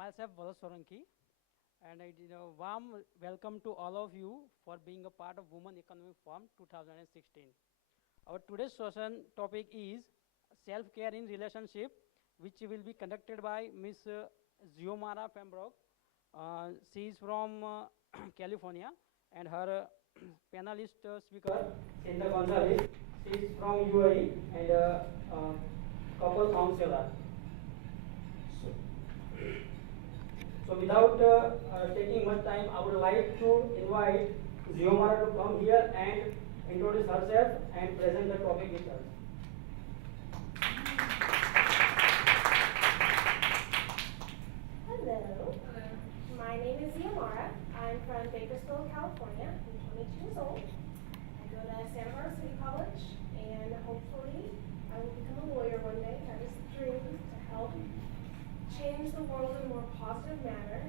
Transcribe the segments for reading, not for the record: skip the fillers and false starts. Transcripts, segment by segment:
Myself, Valas Soranki, and warm welcome to all of you for being a part of Women Economic Forum 2016. Our today's session topic is self-care in relationship, which will be conducted by Miss Ziomara Pembroke. She is from California, and her panelist speaker, Cinda Gonzalez. She is from UAE and couple counselor. So without taking much time, I would like to invite Ziomara to come here and introduce herself and present the topic with us. Hello. My name is Ziomara. I'm from Bakersfield, California. I'm 22 years old. I go to Santa Barbara City College, and hopefully I will become a lawyer one day. That is the dream, to help change the world in a more positive manner.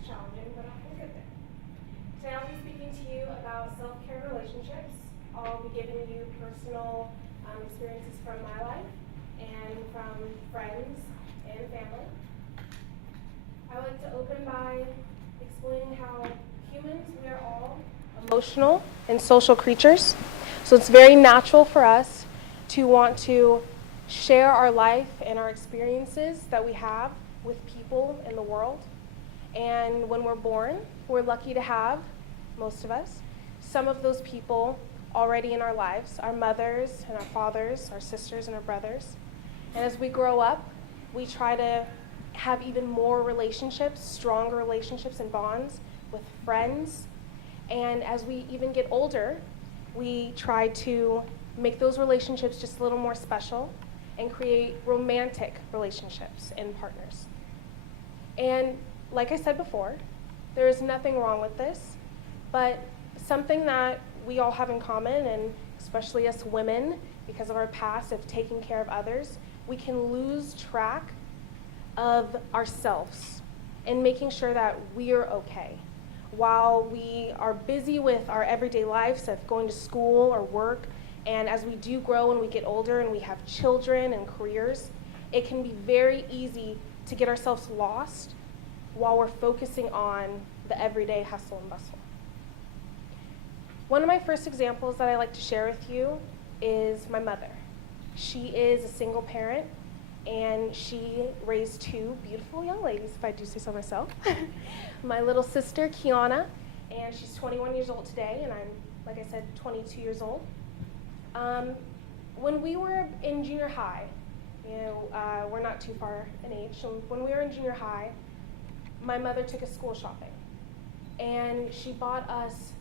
It's challenging, but we'll get there. Today I'll be speaking to you about self-care relationships. I'll be giving you personal experiences from my life and from friends and family. I like to open by explaining how humans, we are all emotional and social creatures. So it's very natural for us to want to share our life and our experiences that we have with people in the world. And when we're born, we're lucky to have, most of us, some of those people already in our lives, our mothers and our fathers, our sisters and our brothers. And as we grow up, we try to have even more relationships, stronger relationships and bonds with friends. And as we even get older, we try to make those relationships just a little more special and create romantic relationships and partners. And like I said before, there is nothing wrong with this, but something that we all have in common, and especially us women, because of our past of taking care of others, we can lose track of ourselves and making sure that we're okay. While we are busy with our everyday lives of going to school or work, and as we do grow and we get older and we have children and careers, it can be very easy to get ourselves lost while we're focusing on the everyday hustle and bustle. One of my first examples that I like to share with you is my mother. She is a single parent, and she raised two beautiful young ladies, if I do say so myself. My little sister, Kiana, and she's 21 years old today, and I'm, like I said, 22 years old. When we were in junior high, we're not too far in age, so when we were in junior high, my mother took us school shopping, and she bought us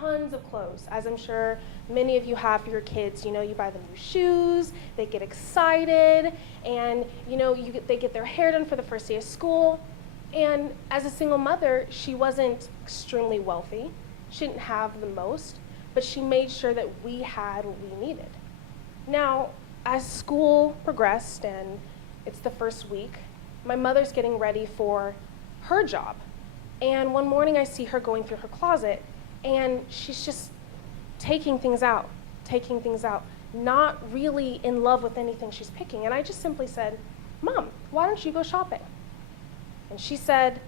tons of clothes, as I'm sure many of you have for your kids. You buy them new shoes, they get excited, and they get their hair done for the first day of school. And as a single mother, she wasn't extremely wealthy. She didn't have the most, but she made sure that we had what we needed. Now, as school progressed and it's the first week, my mother's getting ready for her job. And one morning I see her going through her closet, and she's just taking things out, not really in love with anything she's picking. And I just simply said, "Mom, why don't you go shopping?" And she said,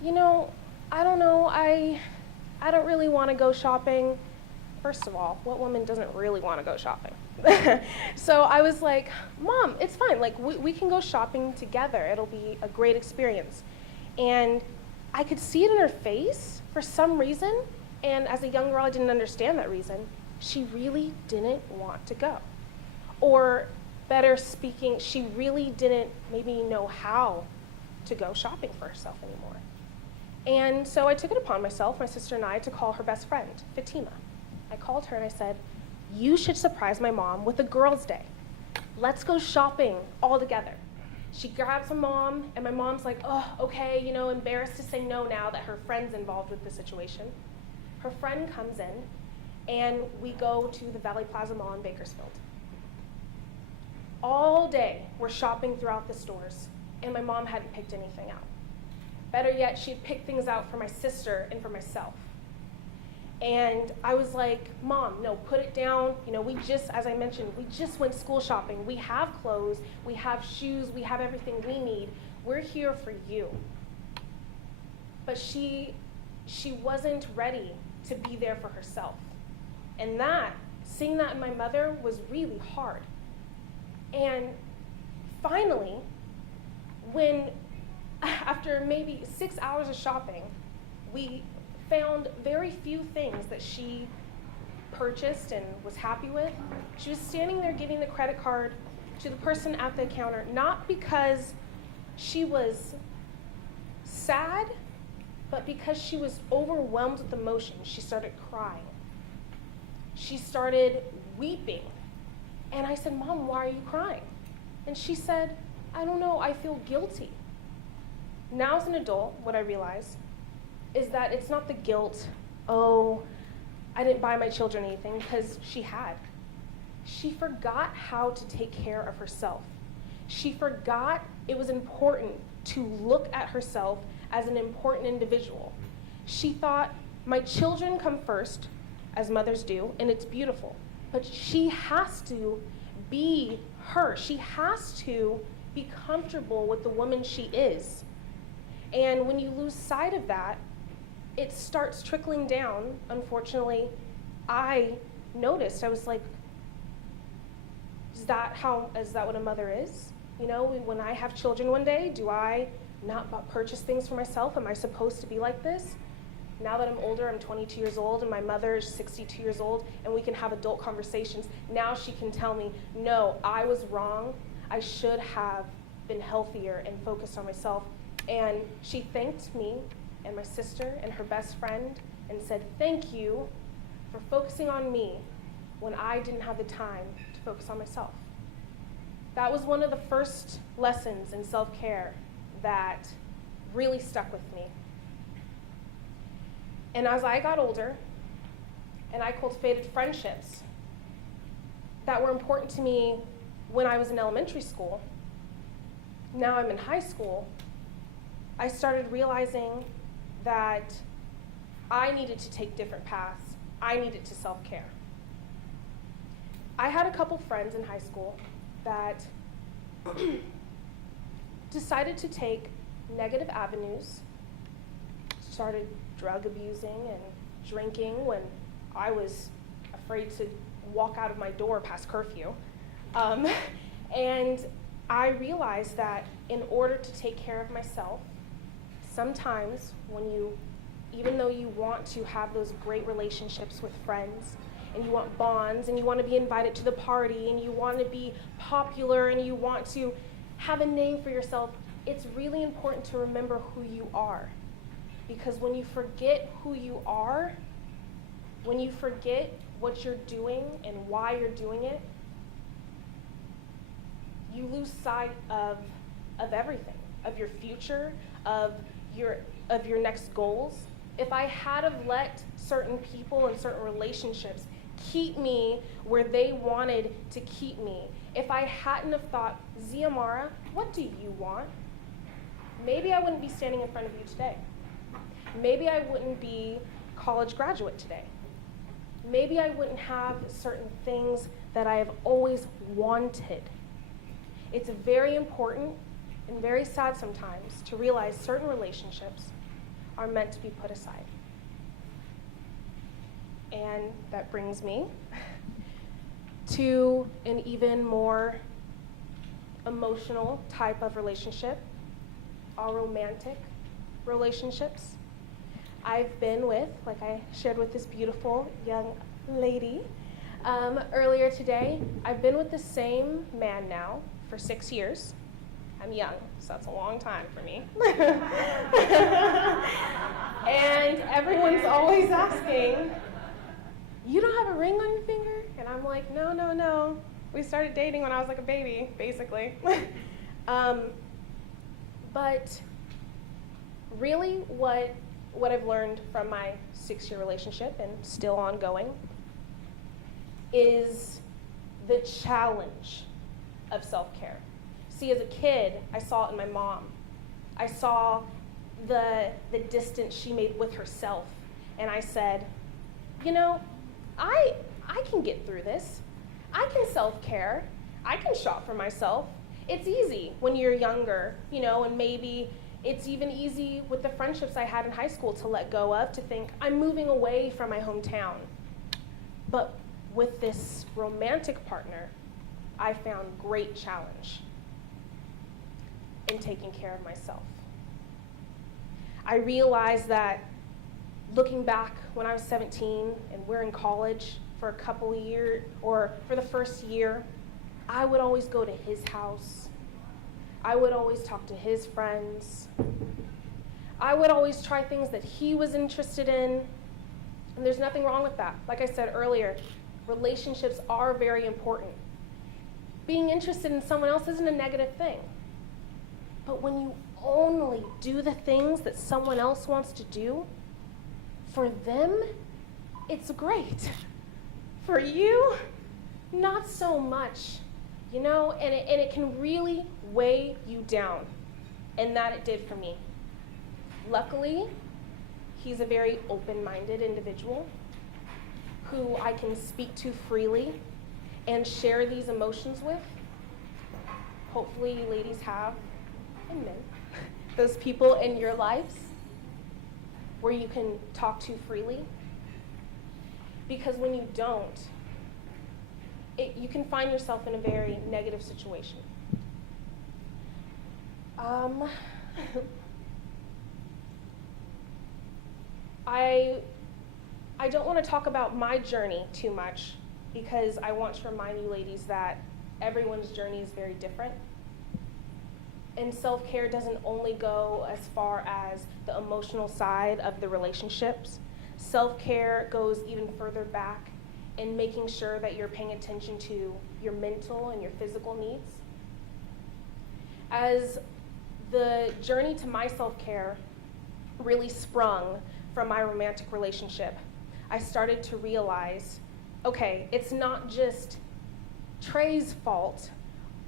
"I don't know, I don't really want to go shopping." First of all, what woman doesn't really want to go shopping? So I was like, "Mom, it's fine. Like, we can go shopping together. It'll be a great experience." And I could see it in her face for some reason, and as a young girl, I didn't understand that reason. She really didn't want to go. Or better speaking, she really didn't maybe know how to go shopping for herself anymore. And so I took it upon myself, my sister and I, to call her best friend, Fatima. I called her and I said, "You should surprise my mom with a girls' day. Let's go shopping all together." She grabs my mom, and my mom's like, "Oh, okay," embarrassed to say no now that her friend's involved with the situation. Her friend comes in, and we go to the Valley Plaza Mall in Bakersfield. All day, we're shopping throughout the stores, and my mom hadn't picked anything out. Better yet, she had picked things out for my sister and for myself. And I was like, "Mom, no, put it down. As I mentioned, we just went school shopping. We have clothes, we have shoes, we have everything we need. we're here for you. But she wasn't ready to be there for herself. And seeing that in my mother was really hard. And finally, after maybe 6 hours of shopping, we found very few things that she purchased and was happy with. She was standing there giving the credit card to the person at the counter, not because she was sad, but because she was overwhelmed with emotion. She started crying. She started weeping. And I said, "Mom, why are you crying?" And she said, "I don't know, I feel guilty." Now as an adult, what I realize is that it's not the guilt, oh, I didn't buy my children anything, because she had. She forgot how to take care of herself. She forgot it was important to look at herself as an important individual. She thought, my children come first, as mothers do, and it's beautiful. But she has to be her. She has to be comfortable with the woman she is. And when you lose sight of that, it starts trickling down. Unfortunately, I noticed, I was like, is that what a mother is? You know, when I have children one day, do I not purchase things for myself? Am I supposed to be like this? Now that I'm older, I'm 22 years old, and my mother is 62 years old, and we can have adult conversations. Now she can tell me, no, I was wrong. I should have been healthier and focused on myself. And she thanked me and my sister and her best friend and said, "Thank you for focusing on me when I didn't have the time to focus on myself." That was one of the first lessons in self-care that really stuck with me. And as I got older and I cultivated friendships that were important to me when I was in elementary school, now I'm in high school, I started realizing that I needed to take different paths. I needed to self-care. I had a couple friends in high school that decided to take negative avenues, started drug abusing and drinking when I was afraid to walk out of my door past curfew. And I realized that in order to take care of myself, sometimes even though you want to have those great relationships with friends, and you want bonds, and you want to be invited to the party, and you want to be popular, and you want to have a name for yourself, it's really important to remember who you are. Because when you forget who you are, when you forget what you're doing and why you're doing it, you lose sight of everything, of your future, of your next goals. If I had have let certain people and certain relationships keep me where they wanted to keep me, if I hadn't have thought, Ziamara, what do you want? Maybe I wouldn't be standing in front of you today. Maybe I wouldn't be college graduate today. Maybe I wouldn't have certain things that I have always wanted. It's very important and very sad sometimes to realize certain relationships are meant to be put aside. And that brings me to an even more emotional type of relationship, our romantic relationships. I've been with, like I shared with this beautiful young lady earlier today, I've been with the same man now for 6 years. I'm young, so that's a long time for me. And everyone's always asking, you don't have a ring on your finger? And I'm like, no. We started dating when I was like a baby, basically. But really what I've learned from my 6-year relationship, and still ongoing, is the challenge of self-care. See, as a kid, I saw it in my mom. I saw the distance she made with herself. And I said, I can get through this. I can self-care. I can shop for myself. It's easy when you're younger, you know, and maybe it's even easy with the friendships I had in high school to let go of, to think, I'm moving away from my hometown. But with this romantic partner, I found great challenge in taking care of myself. I realized that looking back when I was 17 and we're in college for a couple of years, or for the first year, I would always go to his house. I would always talk to his friends. I would always try things that he was interested in. And there's nothing wrong with that. Like I said earlier, relationships are very important. Being interested in someone else isn't a negative thing. But when you only do the things that someone else wants to do, for them, it's great. For you, not so much. You know, and it can really weigh you down. And that it did for me. Luckily, he's a very open-minded individual who I can speak to freely and share these emotions with. Hopefully you ladies have, and men, those people in your lives where you can talk to freely. Because when you don't, you can find yourself in a very negative situation. I don't want to talk about my journey too much because I want to remind you ladies that everyone's journey is very different. And self-care doesn't only go as far as the emotional side of the relationships. Self-care goes even further back in making sure that you're paying attention to your mental and your physical needs. As the journey to my self-care really sprung from my romantic relationship, I started to realize, okay, it's not just Trey's fault.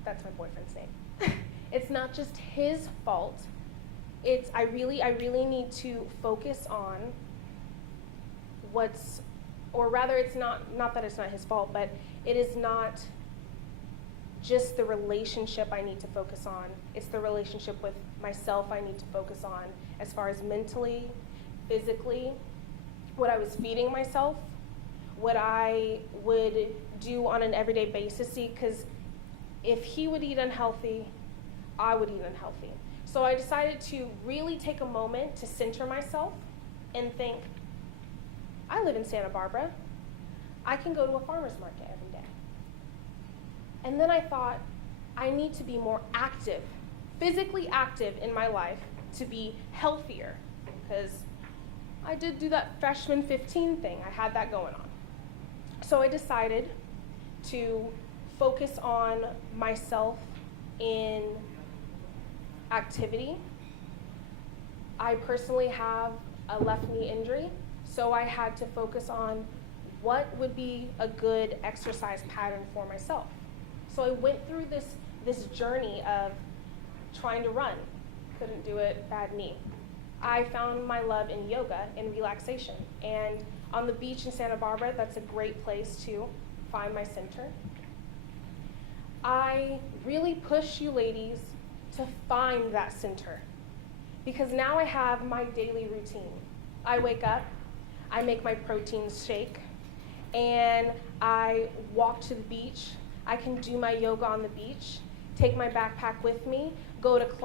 That's my boyfriend's name. It's not just his fault. I really need to focus on or rather it's not that it's not his fault, but it is not just the relationship I need to focus on. It's the relationship with myself I need to focus on as far as mentally, physically, what I was feeding myself, what I would do on an everyday basis, because if he would eat unhealthy, I would eat unhealthy. So I decided to really take a moment to center myself and think, I live in Santa Barbara. I can go to a farmer's market every day. And then I thought, I need to be more active, physically active in my life to be healthier, because I did do that freshman 15 thing. I had that going on. So I decided to focus on myself in activity. I personally have a left knee injury, so I had to focus on what would be a good exercise pattern for myself. So I went through this journey of trying to run. Couldn't do it, bad knee. I found my love in yoga and relaxation. And on the beach in Santa Barbara, that's a great place to find my center. I really push you ladies to find that center, because now I have my daily routine. I wake up, I make my protein shake, and I walk to the beach. I can do my yoga on the beach, take my backpack with me, go to class.